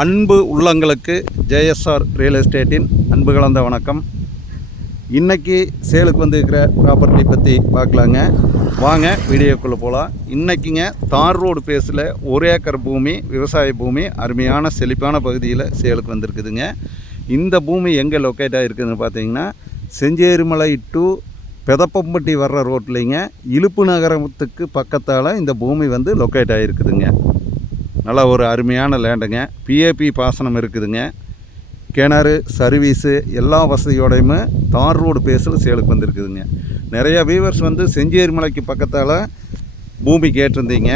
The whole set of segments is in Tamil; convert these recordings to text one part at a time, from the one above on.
அன்பு உள்ளங்களுக்கு ஜேஎஸ்ஆர் ரியல் எஸ்டேட்டின் அன்பு கலந்த வணக்கம். இன்றைக்கி சேலுக்கு வந்துருக்கிற ப்ராப்பர்ட்டி பற்றி பார்க்கலாங்க. வாங்க வீடியோக்குள்ளே போகலாம். இன்றைக்கிங்க தார் ரோடு பேஸில் 1 ஏக்கர் பூமி, விவசாய பூமி, அருமையான செழிப்பான பகுதியில் சேலுக்கு வந்திருக்குதுங்க. இந்த பூமி எங்கே லொக்கேட் ஆகிருக்குதுன்னு பார்த்தீங்கன்னா, செஞ்சேரிமலை டு பெதப்பம்பட்டி வர்ற ரோட்லேங்க, இலுப்பு நகரத்துக்கு பக்கத்தால் இந்த பூமி வந்து லொக்கேட் ஆகிருக்குதுங்க. நல்லா ஒரு அருமையான லேண்டுங்க. பிஏபி பாசனம் இருக்குதுங்க. கிணறு, சர்வீஸு எல்லா வசதியோடையுமே தார் ரோடு பேஸில் சேலுக்கு வந்திருக்குதுங்க. நிறைய வியூவர்ஸ் வந்து செஞ்சேரிமலைக்கு பக்கத்தால் பூமி கேட்டிருந்தீங்க.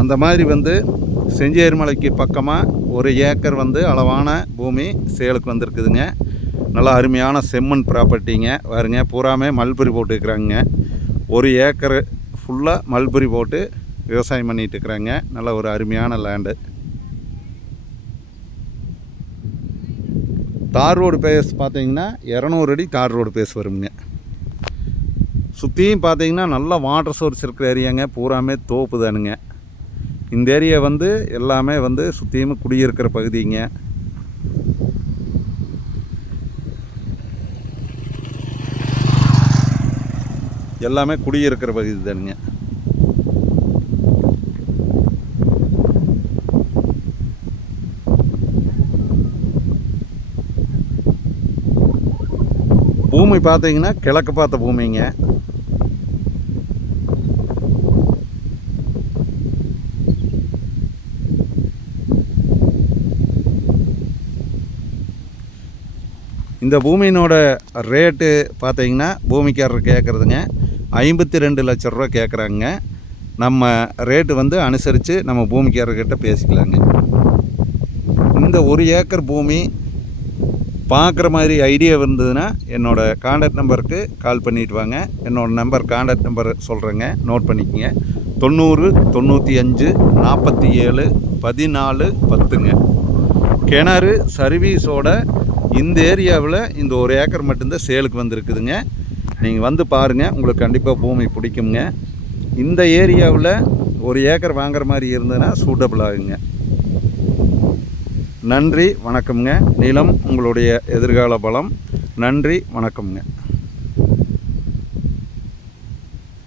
அந்த மாதிரி வந்து செஞ்சேரிமலைக்கு பக்கமாக 1 ஏக்கர் வந்து அளவான பூமி சேலுக்கு வந்திருக்குதுங்க. நல்லா அருமையான செம்மண் ப்ராப்பர்ட்டிங்க. பாருங்க, பூராமே மல்பரி போட்டுருக்குறாங்க. 1 ஏக்கர் ஃபுல்லாக மல்பரி போட்டு விவசாயம் பண்ணிகிட்டு இருக்கிறாங்க. நல்ல ஒரு அருமையான லேண்டு. தார் ரோடு பேஸ் பார்த்தீங்கன்னா 200 அடி தார் ரோடு பேஸ் வருங்க. சுற்றியும் பார்த்தீங்கன்னா நல்ல வாட்டர் சோர்ஸ் இருக்கிற ஏரியாங்க. பூராமே தோப்பு தானுங்க. இந்த ஏரியா வந்து எல்லாமே வந்து சுற்றியுமே குடியிருக்கிற பகுதிங்க. எல்லாமே குடியிருக்கிற பகுதி தானுங்க. பூமி பார்த்தீங்கன்னா கிழக்கு பார்த்த பூமிங்க. இந்த பூமியினோட ரேட்டு பார்த்தீங்கன்னா, பூமிக்காரர் கேட்குறதுங்க 52 லட்ச ரூபா கேட்குறாங்க. நம்ம ரேட்டு வந்து அனுசரித்து நம்ம பூமிக்காரர்கிட்ட பேசிக்கலாங்க. இந்த 1 ஏக்கர் பூமி பார்க்குற மாதிரி ஐடியா இருந்ததுன்னா என்னோடய கான்டாக்ட் நம்பருக்கு கால் பண்ணிவிட்டு வாங்க. என்னோடய கான்டாக்ட் நம்பர் சொல்கிறேங்க, நோட் பண்ணிக்கோங்க. 90 95 47 14 10ங்க. கிணறு சர்வீஸோட இந்த ஏரியாவில் இந்த 1 ஏக்கர் மட்டும்தான் சேலுக்கு வந்திருக்குதுங்க. நீங்கள் வந்து பாருங்கள், உங்களுக்கு கண்டிப்பாக பூமி பிடிக்குங்க. இந்த ஏரியாவில் 1 ஏக்கர் வாங்குற மாதிரி இருந்ததுன்னா சூட்டபிள் ஆகுங்க. நன்றி, வணக்கம்ங்க. நிலம் உங்களுடைய எதிர்கால பலம். நன்றி, வணக்கம்ங்க.